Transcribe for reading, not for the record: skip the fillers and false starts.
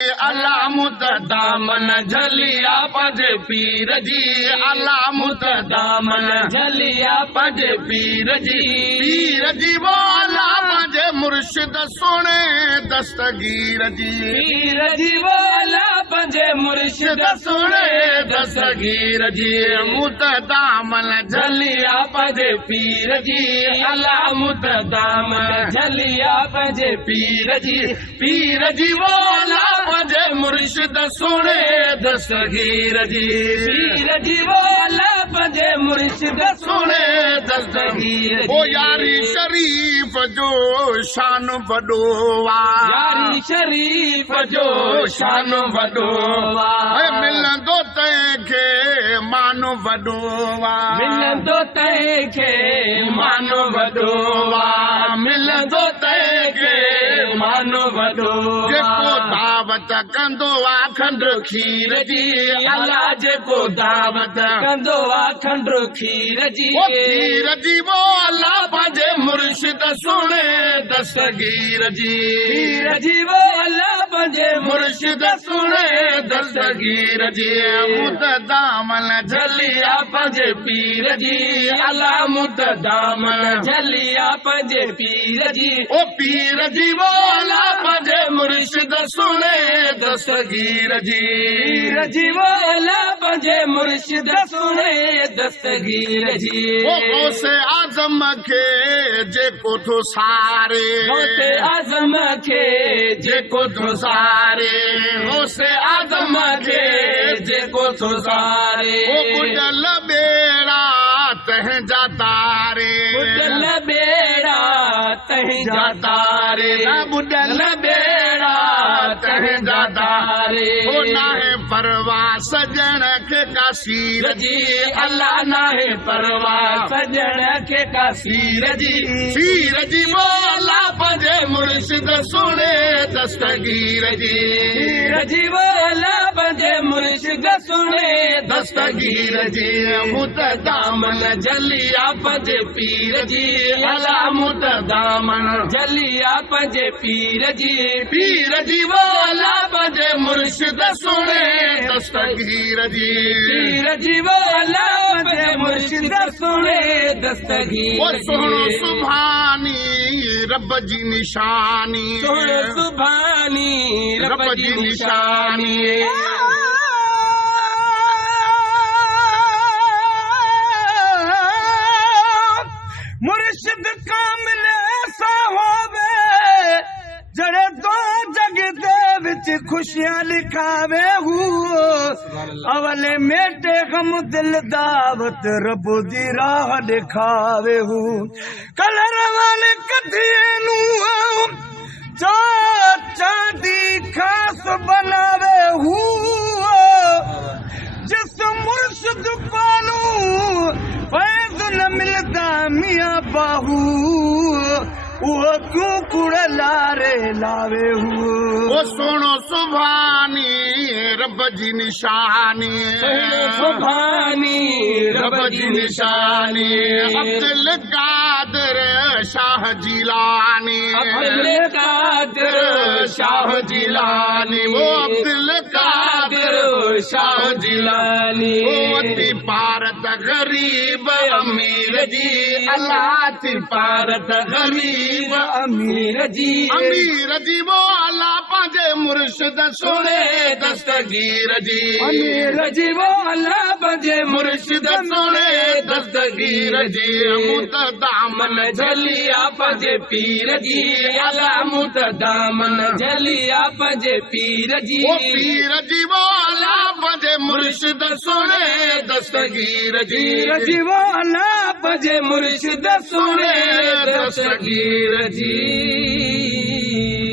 अल्लाह मुतदामन झलिया पंजे पीर जी अल्लाह मुतदामन झलिया पंजे पीर जी वो अल्लाह पंजे मुर्शिद सोने दस्तगीर जी पीर जी वो अल्लाह पंजे मुर्शिद सोने दस्तगीर जी मुतदामन झलिया पंजे पीर जी अल्लाह मुतदामन झलिया पंजे पीर जी वो अल्लाह पंजे मुर्शिद सोने दस्तगीर जी पीर जी वो अल्लाह पंजे मुर्शिद सोने दस्तगीर ओ यारी शरीफ जो शान बडोवा यारी शरीफ जो शान बडोवा मिलंदो तंहिंखे मानो वडोवा मिलंदो तंहिंखे मानो वडोवा मिलंदो तंहिंखे मानो वडोवा जेको दावत कंदो आ खंड खीर जी अल्लाह जेको दावत कंदो आ खंड खीर जी वो अल्लाह पंहिंजे मुर्शिद सोने दस्तगीर जी वो अल्लाह पंहिंजे मुर्शिद सोने दस्तगीर जी मुतदामन झलिया पंहिंजे पीर जी अल्लाह मुतदामन झलिया पंहिंजे पीर जी ओ पीर जी वो अल्लाह पंहिंजे मुर्शिद सोने दस्तगीर जी वो अल्लाह पंहिंजे मुर्शिद सोने दस्तगीर जी गौसे आज़म खे जेको थो सारे गौसे आज़म खे जेको थो सारे गौसे आज़म खे जेको थो सारे बुॾल बेड़ा तंहिंजा तारे बुॾल बेड़ा तंहिंजा तारे बुॾल बेड़ा तंहिंजा तारे हो नाहे परवाह सजण खे का सीर जी अल्लाह नाहे परवाह सजण खे का सीर जी वो अल्लाह पंहिंजे मुर्शिद सोने दस्तगीर जी वो अल्लाह पंहिंजे मुर्शिद सोने दस्तगीर जी मुतदामन झलिया पंहिंजे पीर जी अल्लाह मुतदामन झलिया पंहिंजे पीर जी वो अल्लाह पंहिंजे मुर्शिद सोने दस्तगीर जी वो अल्लाह पंहिंजे मुर्शिद सोने दस्तगीर सोहणो सुभानी रब जी निशानी सोहणो सुभानी रब जी निशानी मुर्शिद कामिल ऐसा होवे जड़े दो जग दे विच खुशियां लिखावे हुओ अवले मेटे गम दिल दावत रब दी राह दिखावे हु कलर वाले कथिए नु चांदी खास बनावे हुओ जिस मुर्शिद कोनू फैज़ न मिलदा मियां बाहू वो क्यों कुड़ लारे लावे हुओ वो सोनो सुभानी रब जी निशानी सुभानी रब जी निशानी अब्दुल कादिर शाह जिलानी अब्दुल कादिर शाह जिलानी वो अब्दुल कादिर शाह जिलानी वो अति पारत गरीब अमीर जी अल्लाह थी पारत गरीब अमीर जी वो अल्लाह पंहिंजे मुर्शिद सोने दस्तगीर जी अमीर जी वो अल्लाह पंहिंजे मुर्शिद सोने दस्तगीर जी मुतदामन झलिया पंहिंजे पीर जी अल्लाह मुतदामन झलिया पंहिंजे पीर जी वो अल्लाह पंहिंजे मुर्शिद सोने दस्तगीर जी वो अल्लाह पंहिंजे मुर्शिद सोने दस्तगीर जी